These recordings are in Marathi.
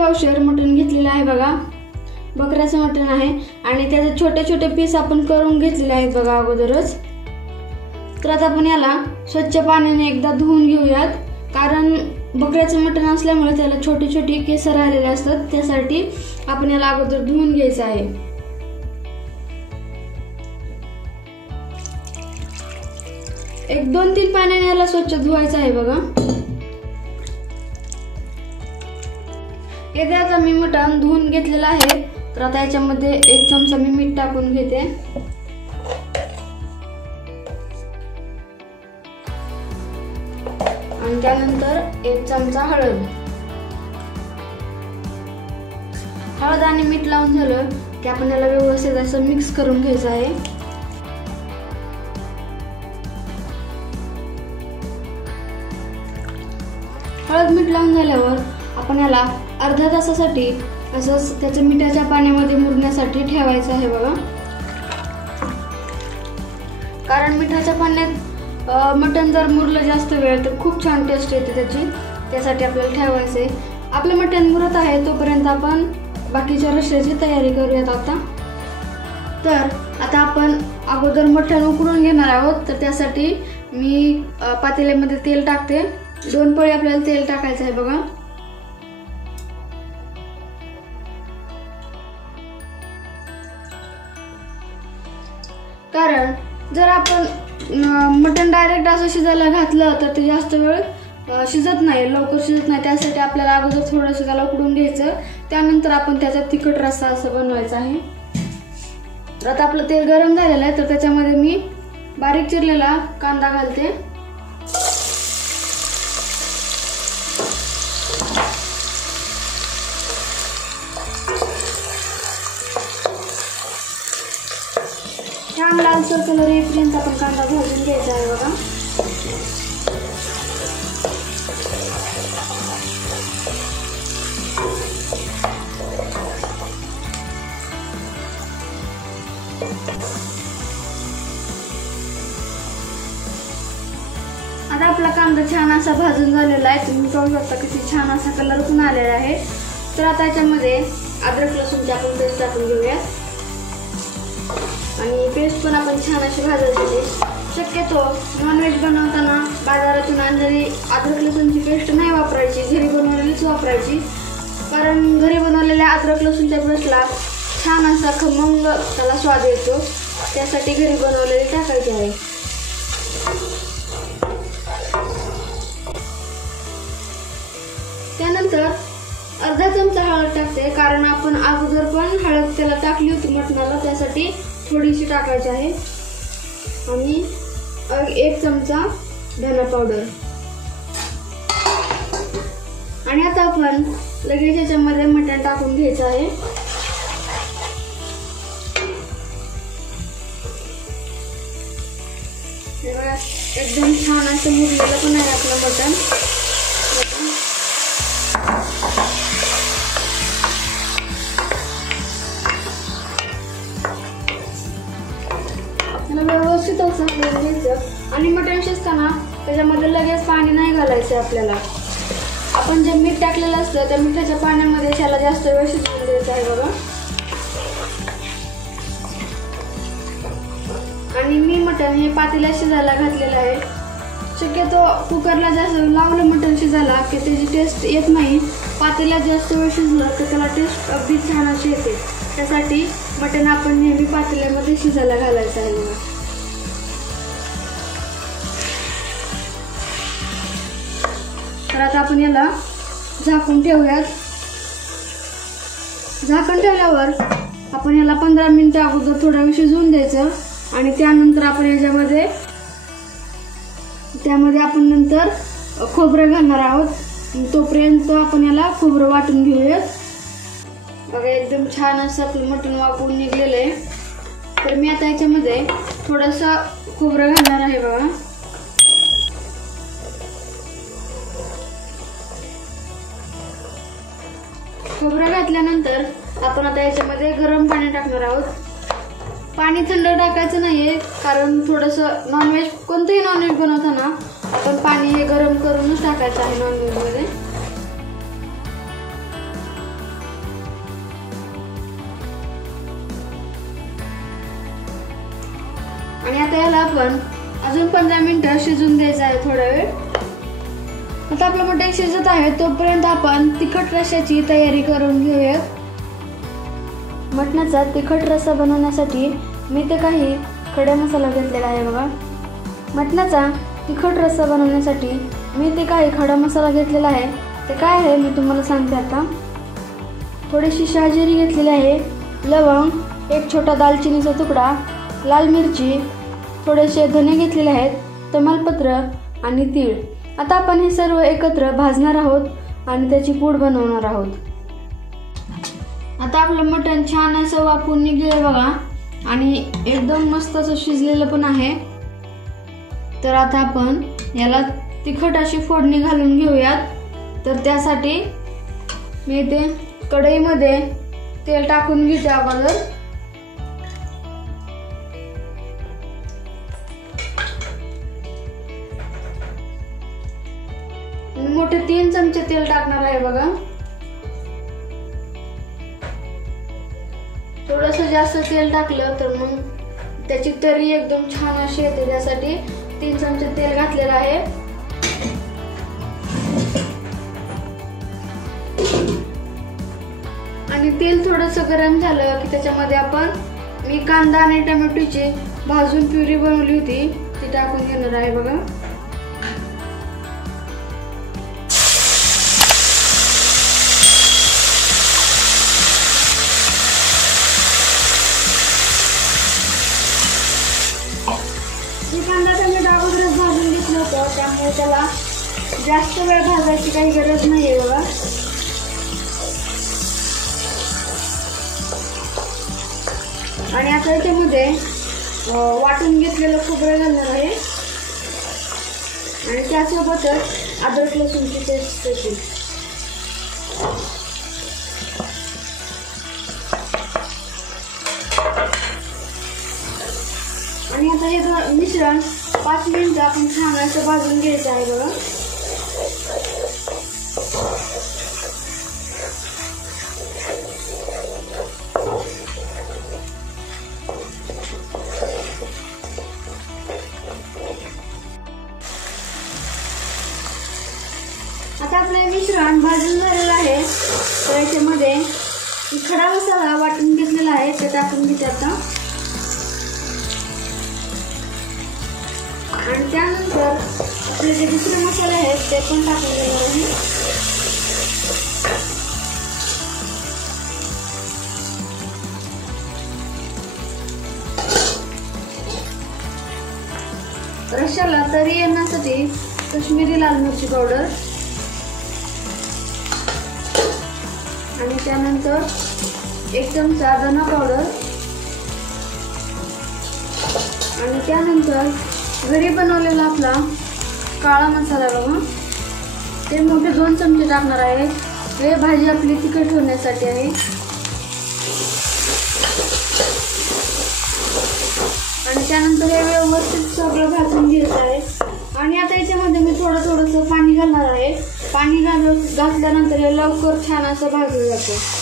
पावशेर मटण घेतलेलं आहे बघा। बकऱ्याचं मटण आहे आणि त्याचे छोटे छोटे पीस आपण करून घेतलेले आहेत बघा अगोदरच। तर आता आपण याला स्वच्छ पाण्याने एकदा धुवून घेऊयात, कारण बकऱ्याचं मटण असल्यामुळे त्याला छोटी छोटी केस राहिलेले असतात, त्यासाठी आपण याला अगोदर धुवून घ्यायचं आहे। एक 2-3 पाण्याने याला स्वच्छ धुवायचं आहे बघा। इथे आता मी मटण धुवून घेतलेलं आहे। तर आता याच्यामध्ये 1 चमचा मी मीठ टाकून घेते आणि त्यानंतर 1 चमचा हळद। हळद आणि मीठ लावून झालं की आपण याला व्यवस्थित असं मिक्स करून घ्यायचं आहे। हळद मीठ लावून झाल्यावर आपण याला अर्ध्या तासासाठी असंच त्याच्या मिठाच्या पाण्यामध्ये मुरण्यासाठी ठेवायचं आहे बघा। कारण मिठाच्या पाण्यात मटण जर मुरलं जास्त वेळ तर खूप छान टेस्ट येते त्याची, त्यासाठी आपल्याला ठेवायचं आहे। आपलं मटण मुरत आहे तोपर्यंत आपण बाकीच्या रश्श्याची तयारी करूयात आता। तर आता आपण अगोदर मटण उकडून घेणार आहोत। तर त्यासाठी मी पातेल्यामध्ये तेल टाकते। 2 पळी आपल्याला तेल टाकायचं आहे बघा। कारण जर आपण मटण डायरेक्ट असं शिजायला घातलं तर ते जास्त वेळ शिजत नाही, लवकर शिजत नाही। त्यासाठी आपल्याला अगोदर थोडंसं त्याला उकडून घ्यायचं, त्यानंतर आपण त्याचा तिखट रस्सा असं बनवायचा आहे। तर आता आपलं तेल गरम झालेलं आहे, तर त्याच्यामध्ये मी बारीक चिरलेला कांदा घालते। छान लालसर कलर येईपर्यंत आपण कांदा भाजून घ्यायचा आहे बघा। आता आपला कांदा छान असा भाजून झालेला आहे, तुम्ही पाहू शकता किती छान असा कलर पण आलेला आहे। तर आता याच्यामध्ये अद्रक लसूणची आपण पेस्ट टाकून घेऊया आणि पेस्ट पण आपण छान अशी भाजायची। शक्यतो नॉनव्हेज बनवताना बाजारातून आणलेली अद्रक लसूणची पेस्ट नाही वापरायची, घरी बनवलेलीच वापरायची। कारण घरी बनवलेल्या अद्रक लसूणच्या पेस्टला छान असा खमंग त्याला स्वाद येतो, त्यासाठी घरी बनवलेली टाकायची आहे। त्यानंतर अर्धा चमचा हळद टाकते, कारण आपण अगोदर पण हळद त्याला टाकली होती मटणाला, त्यासाठी थोडीशी टाकायची आहे। आणि 1 चमचा धना पावडर। आणि आता आपण लगेच याच्यामध्ये मटण टाकून घ्यायचं आहे। एकदम छान असं मुरलेलं पण आहे आपलं मटण। व्यवस्थित असं घ्यायचं आणि मटण शिजताना त्याच्यामध्ये लगेच पाणी नाही घालायचं आपल्याला। आपण जे मीठ टाकलेलं असतं त्या मिठाच्या पाण्यामध्ये त्याला जास्त वेळ शिजवून द्यायचं आहे बघा। आणि मी मटण हे पातेल्यात शिजायला घातलेलं आहे। शक्यतो कुकरला जास्त लावलं मटण शिजायला की त्याची टेस्ट येत नाही, पातेल्यात जास्त वेळ शिजलं तर त्याला टेस्ट अगदी छान अशी येते। त्यासाठी मटण आपण नेहमी पातेल्यामध्ये शिजायला घालायचं आहे बघा। तर आता आपण याला झाकून ठेवूयात। झाकण ठेवल्यावर आपण याला 15 मिनिटं अगोदर थोडा वेळ शिजवून द्यायचं आणि त्यानंतर आपण याच्यामध्ये आपण नंतर खोबरं घालणार आहोत। तोपर्यंत आपण याला खोबरं वाटून घेऊयात बघा। एकदम छान असं आपलं मटण वाफवून निघलेलं आहे। तर मी आता याच्यामध्ये थोडंसं खोबरं घालणार आहे बघा। खोबरं घातल्यानंतर आपण आता याच्यामध्ये गरम पाणी टाकणार आहोत। पाणी थंड टाकायचं नाहीये, कारण थोडंसं नॉनव्हेज कोणतंही नॉनव्हेज बनवताना आपण पाणी हे गरम करूनच टाकायचं आहे नॉनव्हेज मध्ये। आणि आता याला आपण अजून 15 मिनिटं शिजून द्यायचं आहे थोडा वेळ। आता आपलं मटण शिजत आहे तोपर्यंत आपण तिखट रश्याची तयारी करून घेऊयात। मटणाचा तिखट रस्सा बनवण्यासाठी मी ते काही खडे मसाला घेतलेला आहे बघा। मटणाचा तिखट रस्सा बनवण्यासाठी मी ते काही खडा मसाला घेतलेला आहे। ते काय आहे मी तुम्हाला सांगते आता। थोडीशी शहाजिरी घेतलेली आहे, लवंग, एक छोटा दालचिनीचा तुकडा, लाल मिरची, थोडेसे धने घेतलेले आहेत, तमालपत्र आणि तीळ। आता आपण हे सर्व एकत्र भाजणार आहोत आणि त्याची पूड बनवणार आहोत। आता आपलं मटण छान असं वाफून निघले बघा आणि एकदम मस्त असं शिजलेलं पण आहे। तर आता आपण याला तिखट अशी फोडणी घालून घेऊयात। तर त्यासाठी मी इथे कढईमध्ये तेल टाकून घेते अगोदर। मोठे 3 चमचे तेल टाकणार आहे बघा। थोडंसं जास्त तेल टाकलं तर मग त्याची तरी एकदम छान अशी येते, त्यासाठी 3 चमचे तेल घातलेलं आहे। आणि तेल थोडंसं गरम झालं की त्याच्यामध्ये आपण मी कांदा आणि टोमॅटोची भाजून प्युरी बनवली होती ती टाकून घेणार आहे बघा। कांदा टोमॅटो अगोदरच भाजून घेतलं होतं, त्यामुळे त्याला जास्त वेळ भाजायची काही गरज नाहीये बघा। आणि आता याच्यामध्ये वाटून घेतलेलं खोबरं घालणार आहे आणि त्यासोबतच अद्रक लसूणची पेस्ट टाकू। आणि आता हे मिश्रण 5 मिनिटं आपण छान असं भाजून घ्यायचं आहे बघा। आता आपलं मिश्रण भाजून झालेलं आहे, तर याच्यामध्ये खडा मसाला वाटून घेतलेला आहे ते टाकून घेते आता। आणि त्यानंतर आपले जे दुसरे मसाले आहेत ते पण टाकून देणार आहे। रश्याला तरी येण्यासाठी काश्मीरी लाल मिरची पावडर आणि त्यानंतर 1 चमचा धना पावडर आणि त्यानंतर घरी बनवलेला आपला काळा मसाला बघा, ते मोठे 2 चमचे टाकणार आहे। हे भाजी आपली तिखट होण्यासाठी आहे। आणि त्यानंतर हे व्यवस्थित सगळं भाजून घ्यायचं आहे। आणि आता याच्यामध्ये मी थोडंसं पाणी घालणार आहे। पाणी घातल्यानंतर हे लवकर छान असं भाजलं जातं।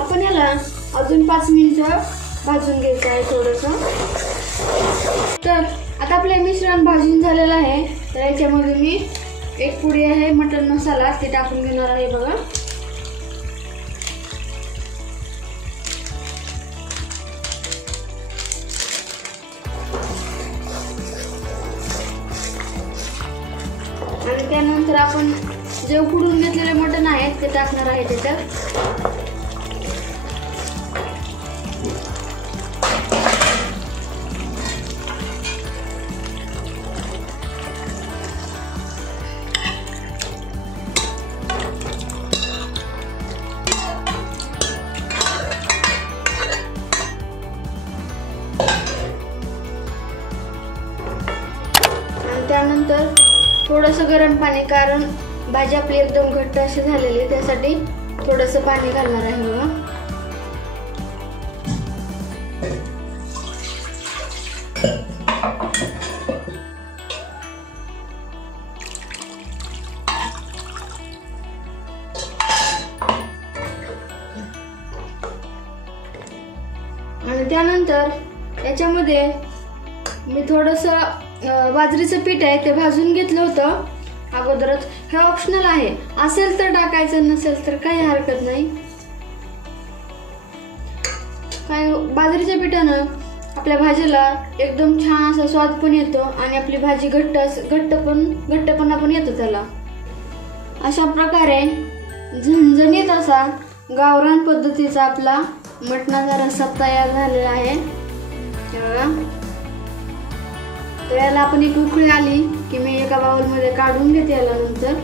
आपण याला अजून 5 मिनिटं भाजून घ्यायचं आहे थोडंसं। तर आता आपले मिश्रण भाजून झालेलं आहे, तर याच्यामध्ये मी 1 पुडी आहे मटन मसाला ते टाकून घेणार आहे बघा। आणि त्यानंतर आपण जे उकडून घेतलेले मटण आहे ते टाकणार आहे त्याच्यात। त्यानंतर थोडंसं गरम पाणी, कारण भाजी आपली एकदम घट्ट अशी झालेली आहे, त्यासाठी थोडंसं पाणी घालणार आहे बघा। त्यानंतर याच्यामध्ये मी थोडंसं बाजरीचं पीठ आहे ते भाजून घेतलं होतं अगोदरच. हे ऑप्शनल आहे, असेल तर टाकायचं, नसेल तर काही हरकत नाही. काय बाजरीच्या पिठानं आपल्या भाजीला एकदम छान असा स्वाद पण येतो आणि आपली भाजी घट्टपणा पण येतो त्याला. अशा प्रकारे झणझणीत असा गावरान पद्धतीचा आपला मटणाचा रस्सा तयार झालेला आहे. तर याला आपण एक उकळी आली की मी एका बाउलमध्ये काढून घेते याला. नंतर